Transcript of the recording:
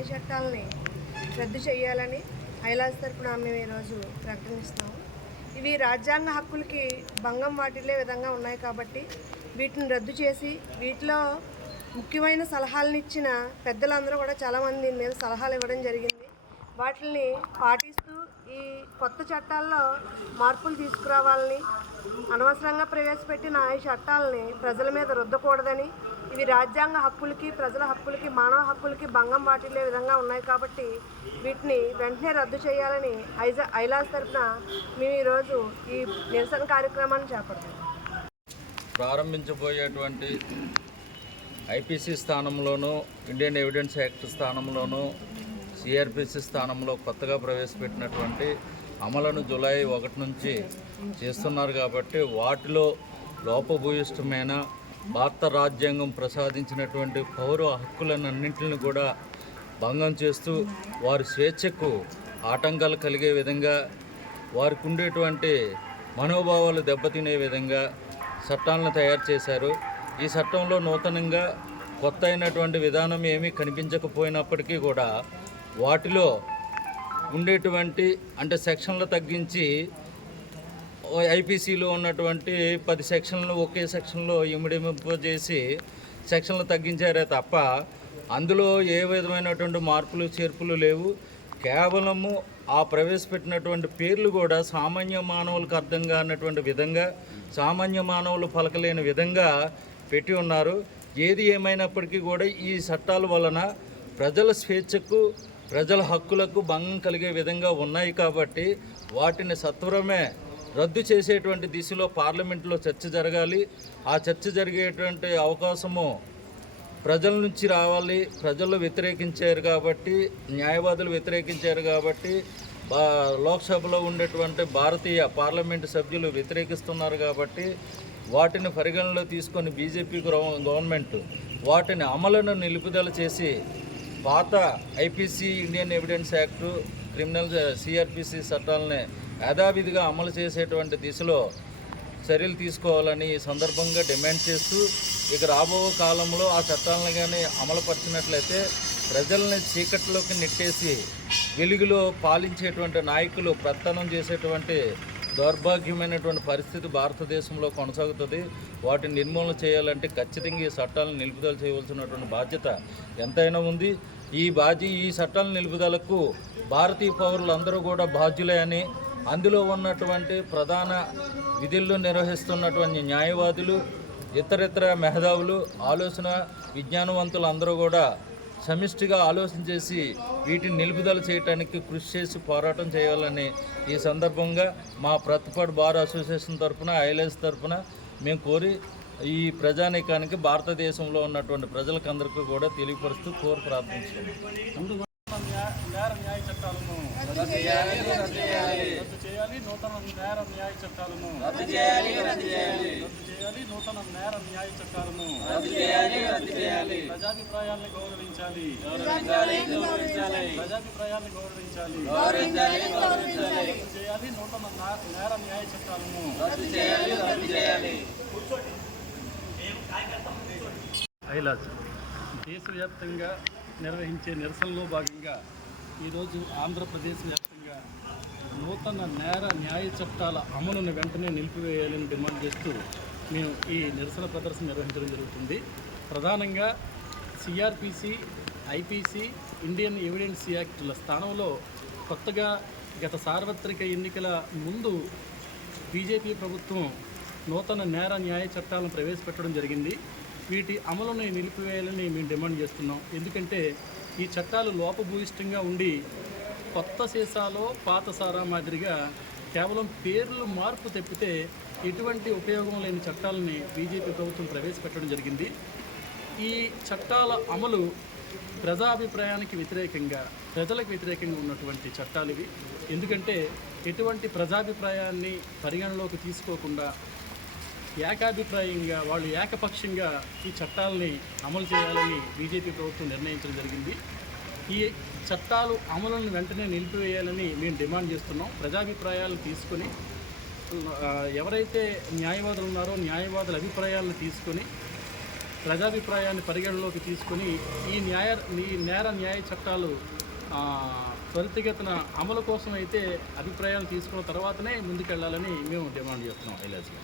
న్యాయ చట్టాలని రద్దు చేయాలని ఐలాస్ తరపున మేము ఈరోజు ప్రకటనిస్తాము ఇవి రాజ్యాంగ హక్కులకి భంగం వాటిల్లే విధంగా ఉన్నాయి కాబట్టి వీటిని రద్దు చేసి వీటిలో ముఖ్యమైన సలహాలను ఇచ్చిన పెద్దలందరూ కూడా చాలామంది దీని మీద సలహాలు ఇవ్వడం జరిగింది. వాటిని పాటిస్తూ ఈ కొత్త చట్టాల్లో మార్పులు తీసుకురావాలని అనవసరంగా ప్రవేశపెట్టిన ఈ చట్టాలని ప్రజల మీద రుద్దకూడదని ఇవి రాజ్యాంగ హక్కులకి ప్రజల హక్కులకి మానవ హక్కులకి భంగం వాటిల్లే విధంగా ఉన్నాయి కాబట్టి వీటిని వెంటనే రద్దు చేయాలని ఐజా ఐలాస్ తరఫున మేము ఈరోజు ఈ నిరసన కార్యక్రమాన్ని చేపడతాం ప్రారంభించబోయేటువంటి ఐపీసీ స్థానంలోనూ ఇండియన్ ఎవిడెన్స్ యాక్ట్ స్థానంలోనూ సిఆర్పిసి స్థానంలో కొత్తగా ప్రవేశపెట్టినటువంటి అమలును జూలై ఒకటి నుంచి చేస్తున్నారు కాబట్టి వాటిలో లోపభూయిష్టమైన భారత రాజ్యాంగం ప్రసాదించినటువంటి పౌర హక్కులన్నింటిని కూడా భంగం చేస్తూ వారి స్వేచ్ఛకు ఆటంకాలు కలిగే విధంగా వారికి ఉండేటువంటి మనోభావాలు దెబ్బతినే విధంగా చట్టాలను తయారు చేశారు. ఈ చట్టంలో నూతనంగా కొత్త అయినటువంటి విధానం ఏమీ కనిపించకపోయినప్పటికీ కూడా వాటిలో ఉండేటువంటి అంటే సెక్షన్లు తగ్గించి ఐపీసీలో ఉన్నటువంటి పది సెక్షన్లు ఒకే సెక్షన్లో ఇమిడింపు చేసి సెక్షన్లు తగ్గించారే తప్ప అందులో ఏ విధమైనటువంటి మార్పులు చేర్పులు లేవు. కేవలము ఆ ప్రవేశపెట్టినటువంటి పేర్లు కూడా సామాన్య మానవులకు అర్థం కానటువంటి విధంగా సామాన్య మానవులు పలకలేని విధంగా పెట్టి ఉన్నారు. ఏది ఏమైనప్పటికీ కూడా ఈ చట్టాల వలన ప్రజల స్వేచ్ఛకు ప్రజల హక్కులకు భంగం కలిగే విధంగా ఉన్నాయి కాబట్టి వాటిని సత్వరమే రద్దు చేసేటువంటి దిశలో పార్లమెంట్లో చర్చ జరగాలి. ఆ చర్చ జరిగేటువంటి అవకాశము ప్రజల నుంచి రావాలి. ప్రజలు వ్యతిరేకించారు కాబట్టి న్యాయవాదులు వ్యతిరేకించారు కాబట్టి బా లోక్సభలో ఉండేటువంటి భారతీయ పార్లమెంటు సభ్యులు వ్యతిరేకిస్తున్నారు కాబట్టి వాటిని పరిగణలో తీసుకొని బీజేపీ గవర్నమెంట్ వాటిని అమలును నిలుపుదల చేసి పాత IPC Indian evidence act criminal CrPC చట్టాలని యథావిధిగా అమలు చేసేటువంటి దిశలో చర్యలు తీసుకోవాలని ఈ సందర్భంగా డిమాండ్ చేస్తూ ఇక రాబో కాలంలో ఆ చట్టాలను కానీ అమలుపరిచినట్లయితే ప్రజల్ని చీకట్లోకి నెట్టేసి వెలుగులో పాలించేటువంటి నాయకులు ప్రత్తనం చేసేటువంటి దౌర్భాగ్యమైనటువంటి పరిస్థితి భారతదేశంలో కొనసాగుతుంది. వాటిని నిర్మూలన చేయాలంటే ఖచ్చితంగా ఈ చట్టాలను నిలుపుదల చేయవలసినటువంటి బాధ్యత ఎంతైనా ఉంది. ఈ బాధ్య ఈ చట్టాల నిలుపుదలకు భారతీయ పౌరులందరూ కూడా బాధ్యులే అని అందులో ఉన్నటువంటి ప్రధాన విధుల్లో నిర్వహిస్తున్నటువంటి న్యాయవాదులు ఇతరితర మేధావులు ఆలోచన విజ్ఞానవంతులు అందరూ కూడా సమిష్టిగా ఆలోచన చేసి వీటిని నిలుపుదల చేయడానికి కృషి చేసి పోరాటం చేయాలని ఈ సందర్భంగా మా ప్రతిపాడు బార్ అసోసియేషన్ తరఫున ఐఎల్ఎస్ తరఫున మేము కోరి ఈ ప్రజానీకానికి భారతదేశంలో ఉన్నటువంటి ప్రజలకందరికీ కూడా తెలియపరుస్తూ కోరు ప్రార్థించాము నూతన నేర న్యాయ చట్టాలను రద్దు చేయాలి రద్దు చేయాలి. రద్దు చేయాలి నూతన నేర న్యాయ చట్టాలను రద్దు చేయాలి రద్దు చేయాలి. ప్రజాభిప్రాయాన్ని గౌరవించాలి. గౌరవించాలి గౌరవించాలి. ప్రజాభిప్రాయాన్ని గౌరవించాలి. గౌరవించాలి గౌరవించాలి. రద్దు చేయాలి నూతన నేర న్యాయ చట్టాలను రద్దు చేయాలి రద్దు చేయాలి. ఐలాజ్. దేశవ్యాప్తంగా నిర్వహించే నిరసనలో భాగంగా ఈరోజు ఆంధ్రప్రదేశ్ నూతన నేర న్యాయ చట్టాల అమలును వెంటనే నిలిపివేయాలని డిమాండ్ చేస్తూ మేము ఈ నిరసన ప్రదర్శన నిర్వహించడం జరుగుతుంది. ప్రధానంగా సిఆర్పిసి ఐపీసీ ఇండియన్ ఎవిడెన్స్ యాక్టుల స్థానంలో కొత్తగా గత సార్వత్రిక ఎన్నికల ముందు బీజేపీ ప్రభుత్వం నూతన నేర న్యాయ చట్టాలను ప్రవేశపెట్టడం జరిగింది. వీటి అమలుని నిలిపివేయాలని మేము డిమాండ్ చేస్తున్నాం. ఎందుకంటే ఈ చట్టాలు లోపభూయిష్టంగా ఉండి కొత్త సీసాలో పాత సారా మాదిరిగా కేవలం పేర్లు మార్పు తెప్పితే ఎటువంటి ఉపయోగం లేని చట్టాలని బీజేపీ ప్రభుత్వం ప్రవేశపెట్టడం జరిగింది. ఈ చట్టాల అమలు ప్రజాభిప్రాయానికి వ్యతిరేకంగా ప్రజలకు వ్యతిరేకంగా ఉన్నటువంటి చట్టాలు ఇవి. ఎందుకంటే ఎటువంటి ప్రజాభిప్రాయాన్ని పరిగణలోకి తీసుకోకుండా ఏకాభిప్రాయంగా వాళ్ళు ఏకపక్షంగా ఈ చట్టాలని అమలు చేయాలని బీజేపీ ప్రభుత్వం నిర్ణయించడం జరిగింది. ఈ చట్టాలు అమలును వెంటనే నిలిపివేయాలని మేము డిమాండ్ చేస్తున్నాం. ప్రజాభిప్రాయాలను తీసుకొని ఎవరైతే న్యాయవాదులు ఉన్నారో న్యాయవాదుల అభిప్రాయాలను తీసుకొని ప్రజాభిప్రాయాన్ని పరిగణలోకి తీసుకొని ఈ న్యాయ ఈ నేర న్యాయ చట్టాలు త్వరితగతిన అమలు కోసం అయితే అభిప్రాయాలు తీసుకున్న తర్వాతనే ముందుకెళ్ళాలని మేము డిమాండ్ చేస్తున్నాం ఐలాజ్గా